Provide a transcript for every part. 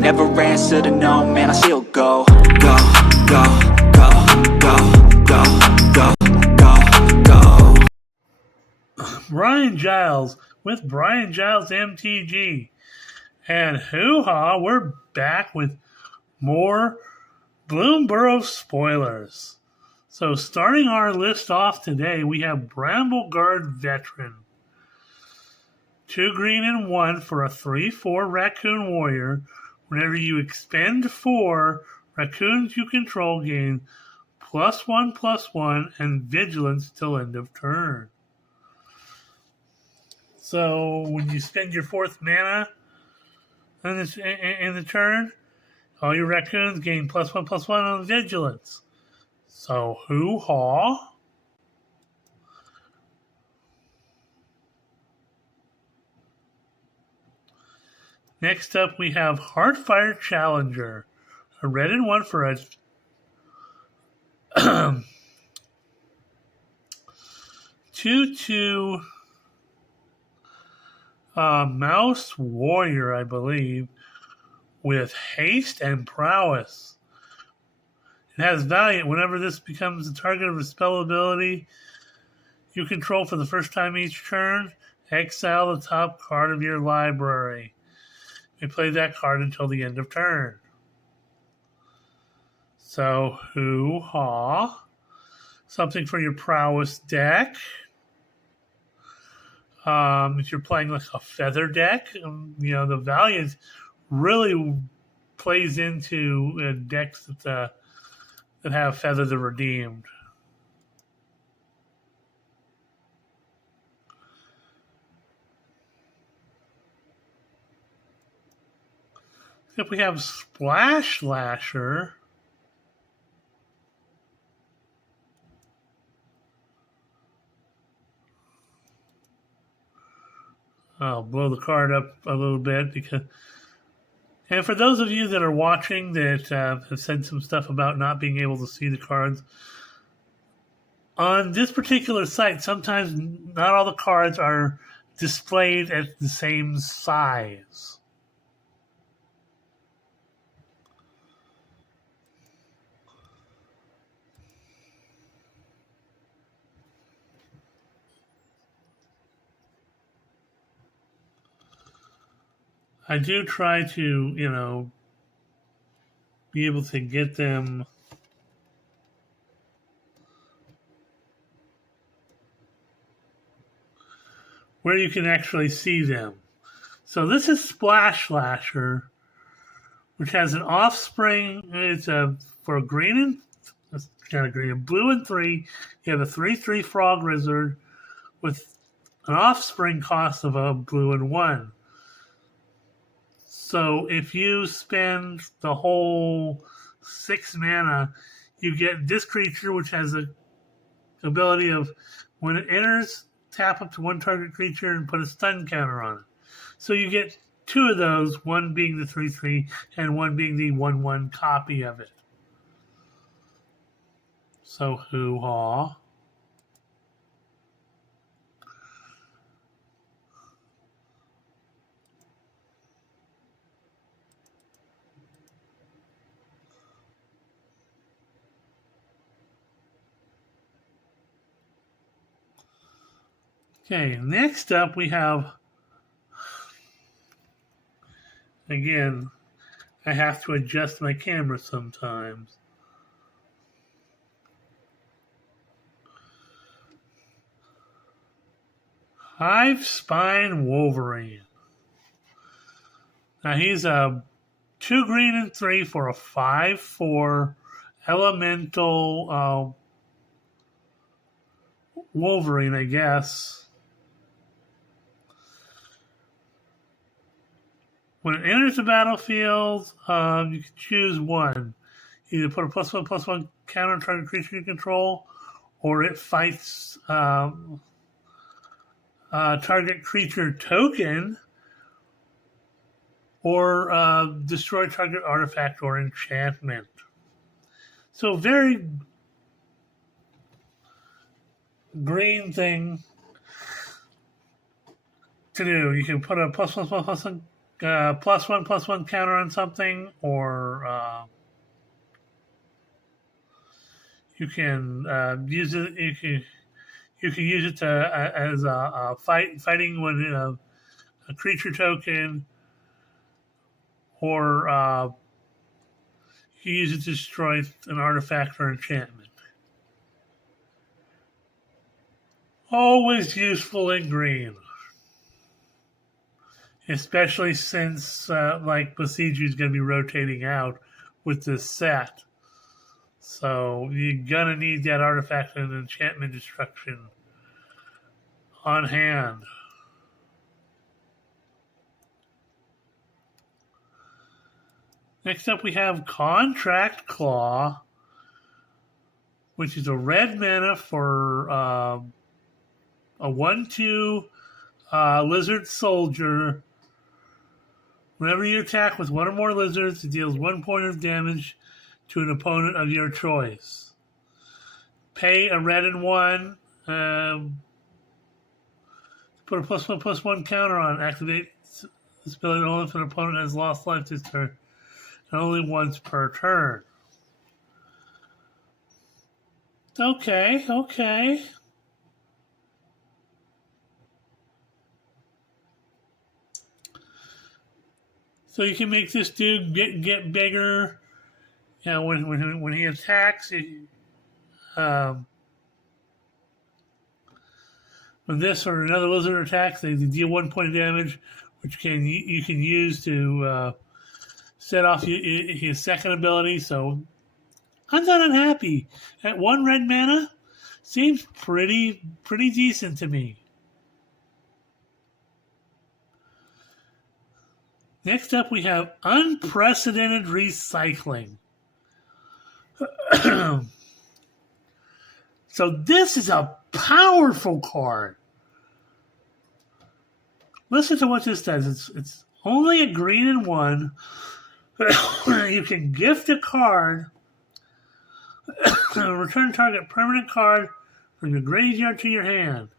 never answer to no, man, I still go. Go, go, go, go, go, go, go, go. Brian Giles with Brian Giles MTG. And hoo-ha, we're back with more Bloomburrow spoilers. So starting our list off today, we have Brambleguard Veteran. 2 green and 1 for a 3/4 Raccoon Warrior. Whenever you expend 4 raccoons you control, gain +1/+1 and vigilance till end of turn. So when you spend your 4th mana in the turn, all your raccoons gain +1/+1 on vigilance. So hoo-ha. Next up, we have Heartfire Challenger. A red and 1 for a 2/2 Mouse Warrior, I believe, with haste and prowess. It has Valiant. Whenever this becomes the target of a spell ability you control for the first time each turn, exile the top card of your library. You play that card until the end of turn. So, hoo-ha. Something for your prowess deck. If you're playing like a feather deck, the Valiant really plays into decks that have Feather the Redeemed. If we have Splash Lasher, I'll blow the card up a little bit and for those of you that are watching that have said some stuff about not being able to see the cards, on this particular site, sometimes not all the cards are displayed at the same size. I do try to, be able to get them where you can actually see them. So this is Splash Lasher, which has an offspring. It's for a green and blue and 3. You have a 3/3 Frog Lizard with an offspring cost of a blue and 1. So if you spend the whole 6 mana, you get this creature, which has the ability of when it enters, tap up to 1 target creature and put a stun counter on it. So you get 2 of those, one being the 3/3 and one being the 1/1 copy of it. So hoo-ha. Okay, next up we have, again, I have to adjust my camera sometimes. Hive Spine Wolverine. Now he's a 2 green and 3 for a 5/4 elemental Wolverine, I guess. When it enters the battlefield, you can choose one. Either put a +1/+1 counter on target creature you control, or it fights target creature token, or destroy target artifact or enchantment. So very green thing to do. You can put a +1/+1 +1/+1 counter on something, or you can use it. You can use it to as a fighting when a creature token, or you can use it to destroy an artifact or enchantment. Always useful in green, especially since like Besieger is going to be rotating out with this set. So you're going to need that artifact and enchantment destruction on hand. Next up, we have Contract Claw, which is a red mana for a 1/2 lizard soldier. Whenever you attack with one or more lizards, it deals 1 point of damage to an opponent of your choice. Pay a red and 1. Put a +1/+1 counter on. Activate this ability only if an opponent has lost life this turn, and only once per turn. Okay. So you can make this dude get bigger. You know, when he attacks, when this or another lizard attacks, they deal 1 point of damage, which you can use to set off his second ability. So I'm not unhappy. At 1 red mana, seems pretty decent to me. Next up, we have Unprecedented Recycling. So this is a powerful card. Listen to what this does. It's only a green and 1. You can gift a card. Return target permanent card from your graveyard to your hand.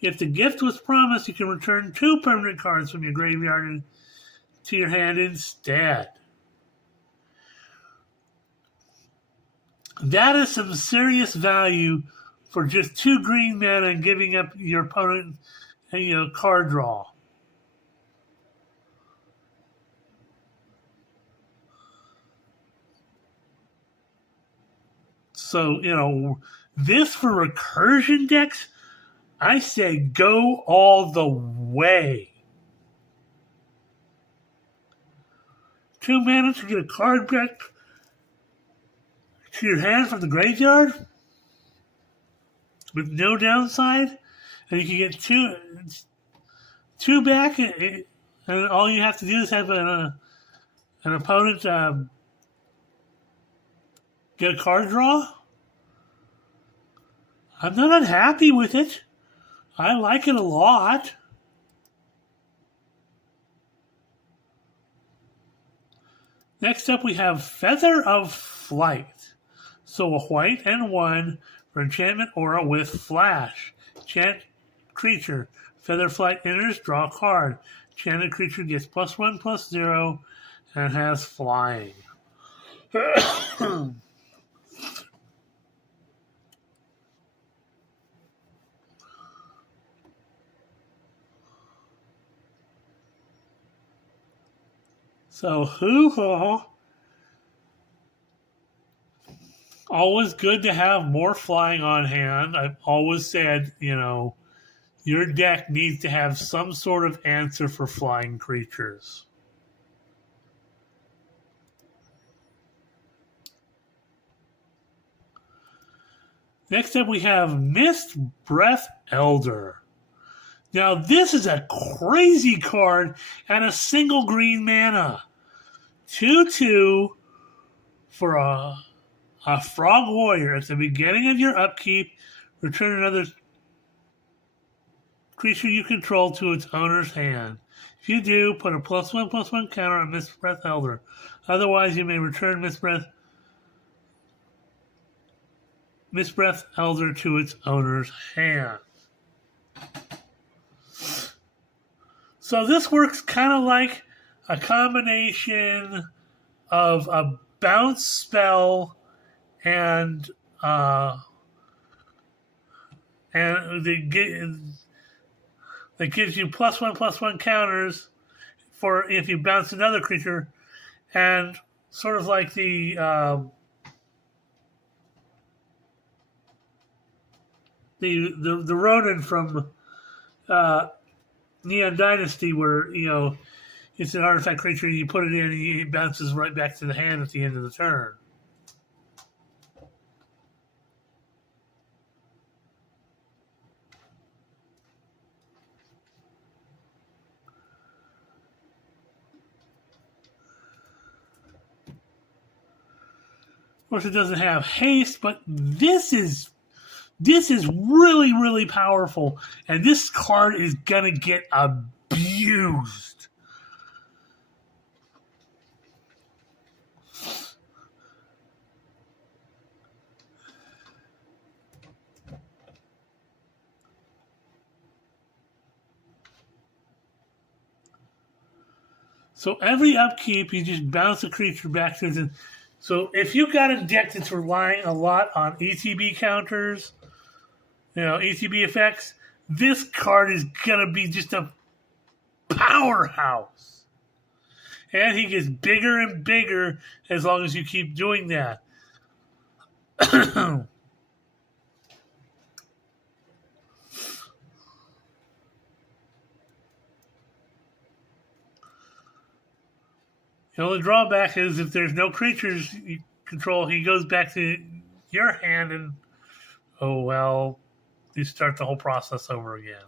If the gift was promised, you can return 2 permanent cards from your graveyard to your hand instead. That is some serious value for just 2 green mana and giving up your opponent a card draw. So, this for recursion decks, I say go all the way. 2 mana to get a card back to your hand from the graveyard with no downside, and you can get two back, and all you have to do is have an opponent get a card draw. I'm not unhappy with it. I like it a lot. Next up, we have Feather of Flight. So a white and 1 for enchantment aura with flash. Enchant creature. Feather Flight enters, draw a card. Enchanted creature gets +1/+0 and has flying. So, hoo-ha. Always good to have more flying on hand. I've always said, your deck needs to have some sort of answer for flying creatures. Next up, we have Mist Breath Elder. Now, this is a crazy card at a single green mana. 2/2 for a Frog Warrior. At the beginning of your upkeep, return another creature you control to its owner's hand. If you do, put a +1/+1 counter on Mist Breath Elder. Otherwise, you may return Mist Breath Elder to its owner's hand. So this works kind of like a combination of a bounce spell and that gives you +1/+1 counters for if you bounce another creature, and sort of like the Ronin from Neon Dynasty, where it's an artifact creature, you put it in, and it bounces right back to the hand at the end of the turn. Of course, it doesn't have haste, but this is really, really powerful, and this card is gonna get abused. So every upkeep, you just bounce a creature back to the. So if you've got a deck that's relying a lot on ETB counters, ETB effects, this card is gonna be just a powerhouse. And he gets bigger and bigger as long as you keep doing that. The only drawback is if there's no creatures you control, he goes back to your hand and, oh well, you start the whole process over again.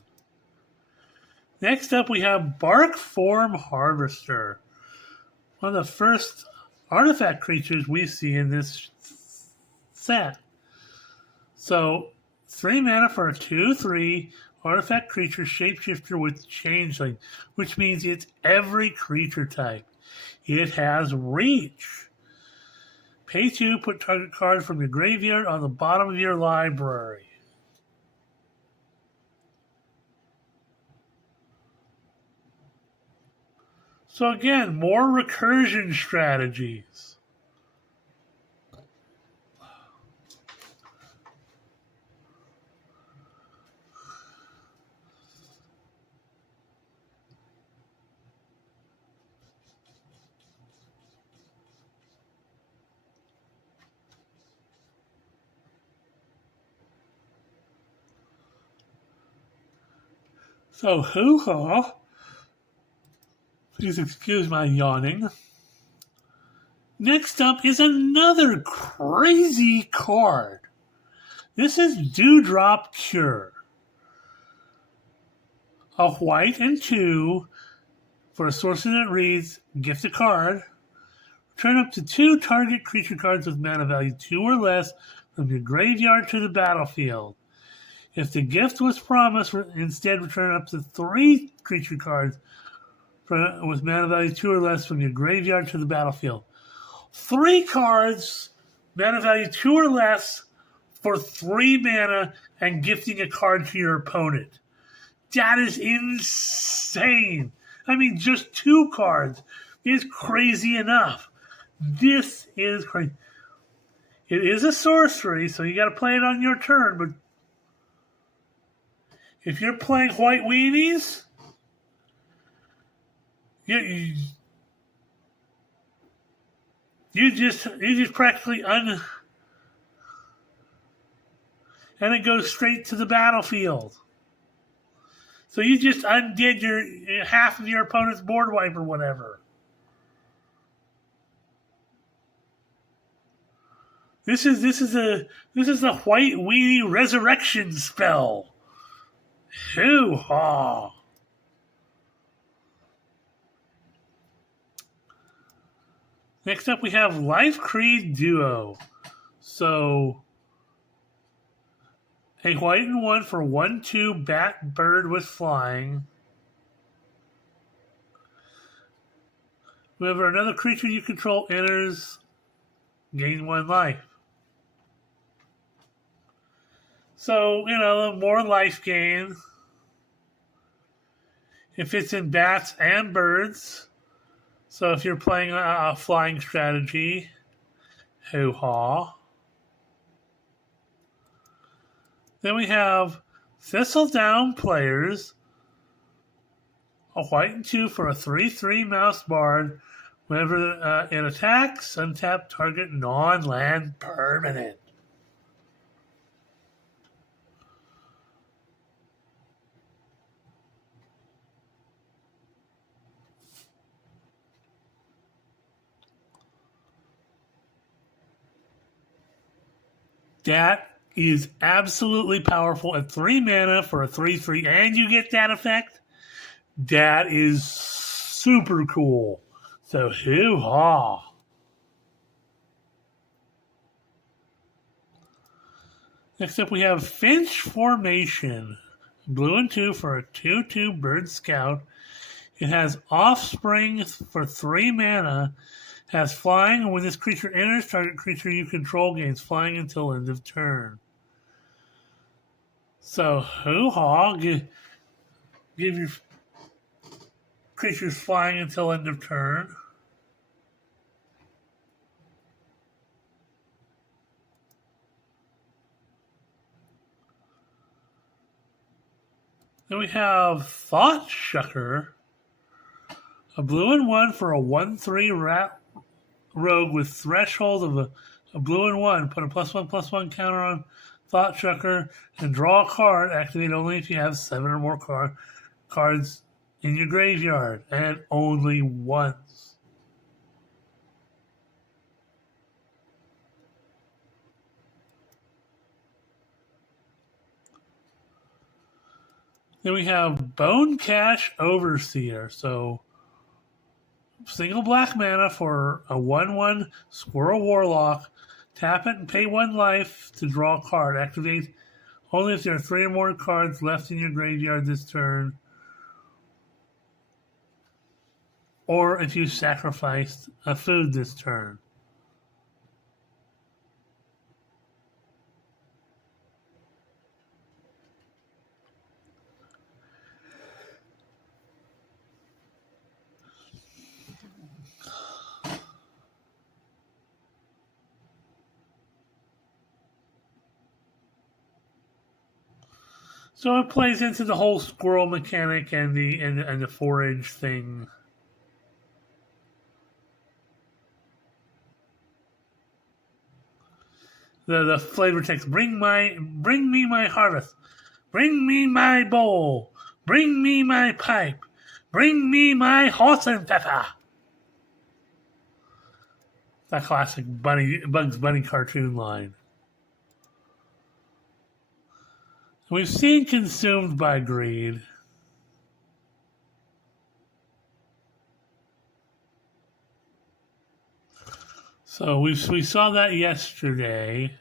Next up, we have Bark Form Harvester. One of the first artifact creatures we see in this set. So, 3 mana for a 2/3 artifact creature shapeshifter with changeling, which means it's every creature type. It has reach. Pay 2, put target card from your graveyard on the bottom of your library. So again, more recursion strategies. So, hoo-ha. Please excuse my yawning. Next up is another crazy card. This is Dewdrop Cure. A white and 2 for a sorcery that reads, gift a card. Return up to 2 target creature cards with mana value 2 or less from your graveyard to the battlefield. If the gift was promised, instead return up to 3 creature cards with mana value 2 or less from your graveyard to the battlefield. 3 cards, mana value 2 or less for 3 mana and gifting a card to your opponent. That is insane. I mean, just 2 cards is crazy enough. This is crazy. It is a sorcery, so you got to play it on your turn, but if you're playing white weenies, you just practically and it goes straight to the battlefield. So you just undid your half of your opponent's board wipe or whatever. This is a white weenie resurrection spell. Hoo-ha! Next up, we have Life Creed Duo. So, a white and 1 for 1/2 bat bird with flying. Whenever another creature you control enters, gain 1 life. So, more life gain. If it's in bats and birds. So if you're playing a flying strategy, hoo-ha. Then we have Thistledown players, a white and 2 for a 3/3 mouse bard. Whenever it attacks, untap target non-land permanent. That is absolutely powerful at 3 mana for a 3/3, and you get that effect. That is super cool. So, hoo-ha. Next up, we have Finch Formation. Blue and 2 for a 2/2 Bird Scout. It has Offspring for 3 mana. Has flying, and when this creature enters, target creature you control gains flying until end of turn. So, hoo-ha. Give your creatures flying until end of turn. Then we have Thought Shucker. A blue and 1 for a 1/3 rat rogue with threshold of a blue and 1. Put a +1/+1 counter on Thought Shucker and draw a card. Activate only if you have 7 or more cards in your graveyard, and only once. Then we have Bone Cache Overseer. So, single black mana for a 1/1 Squirrel Warlock. Tap it and pay 1 life to draw a card. Activate only if there are 3 or more cards left in your graveyard this turn, or if you sacrificed a food this turn. So it plays into the whole squirrel mechanic and the forage thing. The flavor text: bring me my harvest, bring me my bowl, bring me my pipe, bring me my horse and pepper. That classic Bugs Bunny cartoon line. We've seen Consumed by Greed. So we saw that yesterday.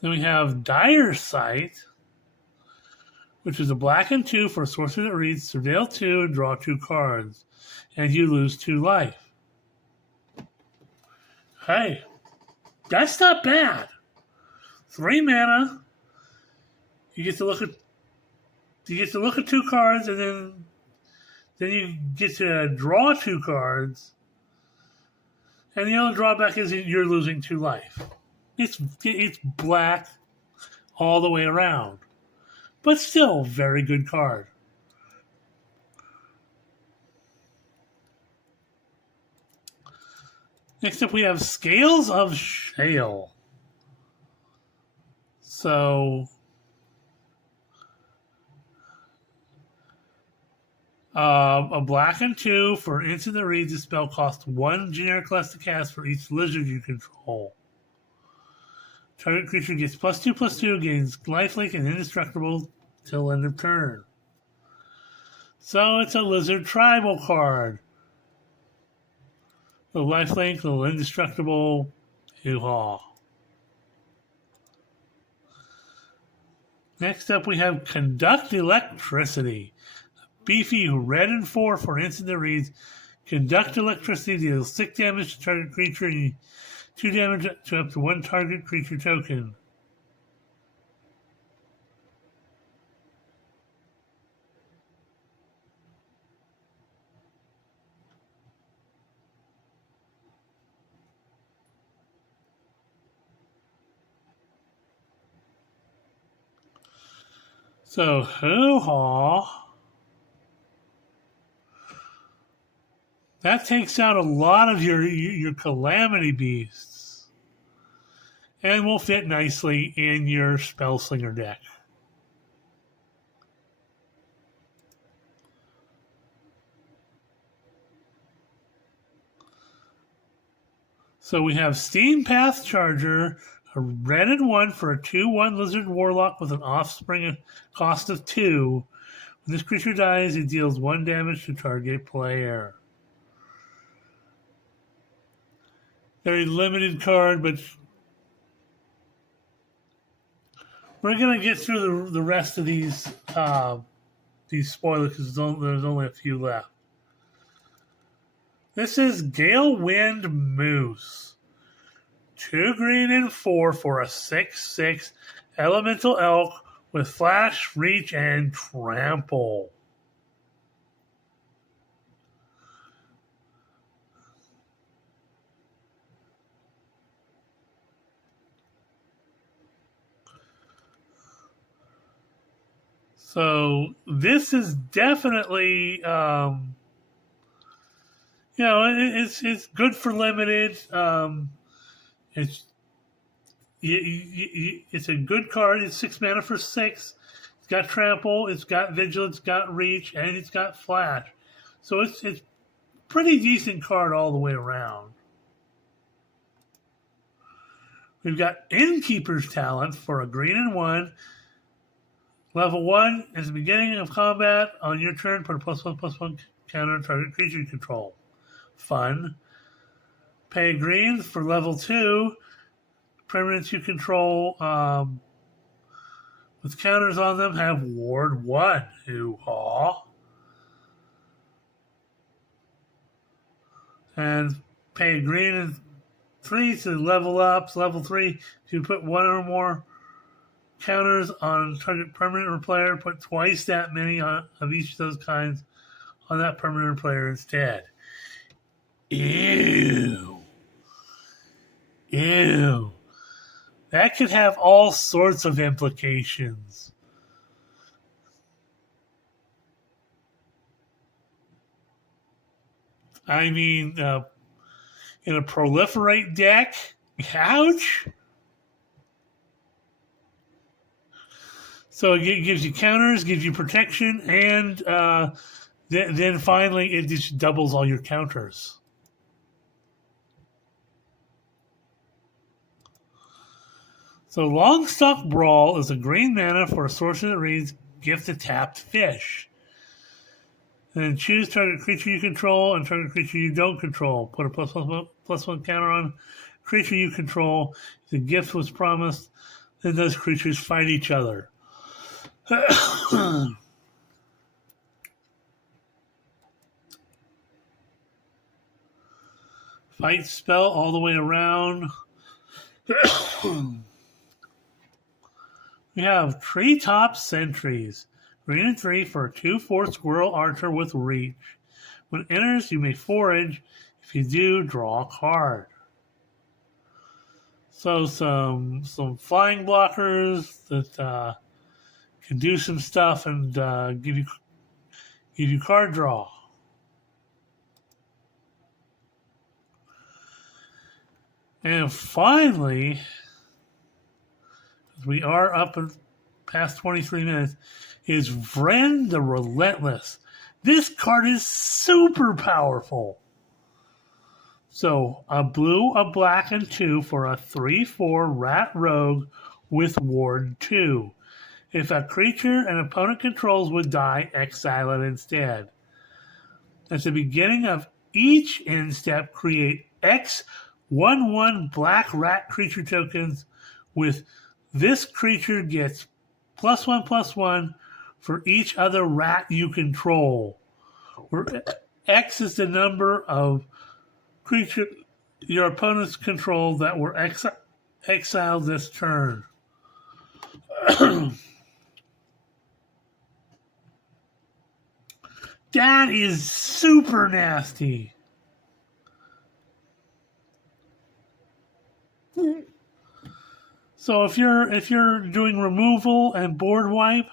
Then we have Dire Sight, which is a black and 2 for a sorcerer that reads Surveil 2 and draw 2 cards, and you lose 2 life. Hey, that's not bad. 3 mana. You get to look at 2 cards, and then you get to draw 2 cards. And the only drawback is you're losing 2 life. It's black all the way around, but still very good card. Next up, we have Scales of Shale. So, a black and 2 for instant that reads. The spell costs 1 generic less to cast for each lizard you control. Target creature gets +2/+2, gains lifelink and indestructible till end of turn. So it's a lizard tribal card. The lifelink, the indestructible, hoo-ha. Next up, we have Conduct Electricity. Beefy red and 4 for an instant that reads Conduct Electricity deals 6 damage to target creature and 2 damage to up to 1 target creature token. So, hoo-ha. That takes out a lot of your calamity beasts. And will fit nicely in your Spellslinger deck. So we have Steam Path Charger, a red and 1 for a 2/1 Lizard Warlock with an offspring cost of 2. When this creature dies, it deals 1 damage to target player. Very limited card, but we're going to get through the rest of these spoilers because there's only a few left. This is Galewind Moose. 2 green and 4 for a 6/6 elemental elk with flash, reach, and trample. So this is definitely, it's good for limited. It's a good card. It's 6 mana for 6. It's got trample. It's got vigilance. It's got reach, and it's got flash. So it's pretty decent card all the way around. We've got Innkeeper's Talent for a green and 1. Level 1 is the beginning of combat. On your turn, put a +1/+1 counter on target creature you control. Fun. Pay green for level 2. Permanents you control with counters on them have Ward 1. Hoo-haw. And pay green and 3 to level up. Level 3, if you put 1 or more counters on target permanent or player, put twice that many of each of those kinds on that permanent player instead. Ew. That could have all sorts of implications. I mean, in a proliferate deck, ouch. So it gives you counters, gives you protection, and then finally it just doubles all your counters. So Longstock Brawl is a green mana for a sorcerer that reads Gift a Tapped Fish. And then choose target creature you control and target creature you don't control. Put a +1 counter on creature you control. If the gift was promised, then those creatures fight each other. Fight spell all the way around. We have Treetop Sentries. Green and 3 for a 2/4 squirrel archer with reach. When it enters, you may forage. If you do, draw a card. So some flying blockers that can do some stuff and give you card draw. And finally, we are up past 23 minutes, is Vren the Relentless. This card is super powerful. So, a blue, a black, and 2 for a 3/4 rat rogue with ward 2. If a creature an opponent controls would die, exile it instead. At the beginning of each end step, create X 1/1 black rat creature tokens with this creature gets +1/+1 for each other rat you control, where X is the number of creature your opponents control that were exiled this turn. That is super nasty. So if you're doing removal and board wipe,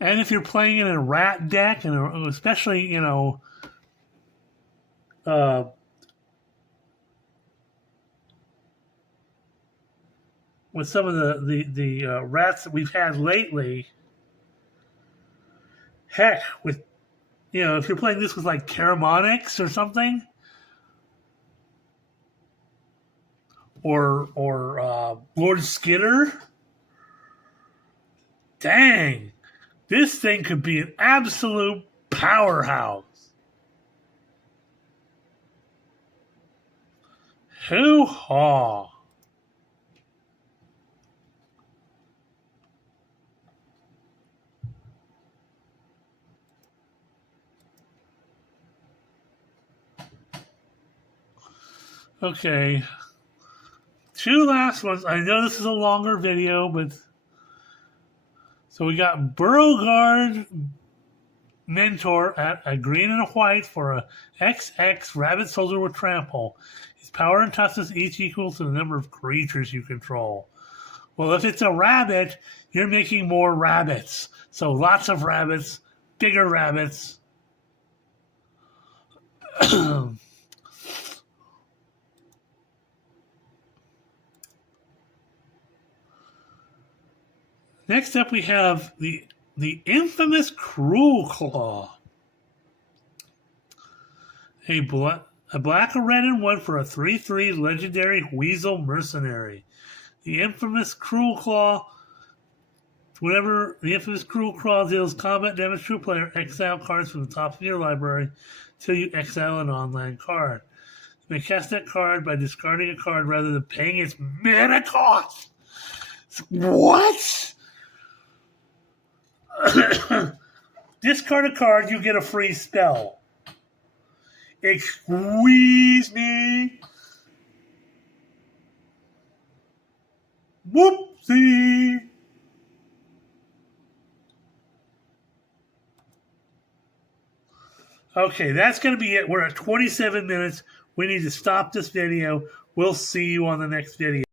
And if you're playing in a rat deck, and especially, uh, with some of the rats that we've had lately, heck, with, if you're playing this with like Caramonics or something, or Lord Skitter, dang, this thing could be an absolute powerhouse. Hoo-haw. Okay. Two last ones. I know this is a longer video, but so we got Beauregard Mentor at a green and a white for a XX Rabbit Soldier with Trample. His power and toughness each equal to the number of creatures you control. Well, if it's a rabbit, you're making more rabbits. So lots of rabbits, bigger rabbits. Next up, we have the infamous Cruel Claw. A black, a red, and one for a 3/3 legendary Weasel Mercenary. The infamous Cruel Claw. Whenever the infamous Cruel Claw deals combat damage to a player, exile cards from the top of your library till you exile an online card. You may cast that card by discarding a card rather than paying its mana cost. What? Discard a card, you get a free spell. Excuse me. Whoopsie. Okay, that's going to be it. We're at 27 minutes. We need to stop this video. We'll see you on the next video.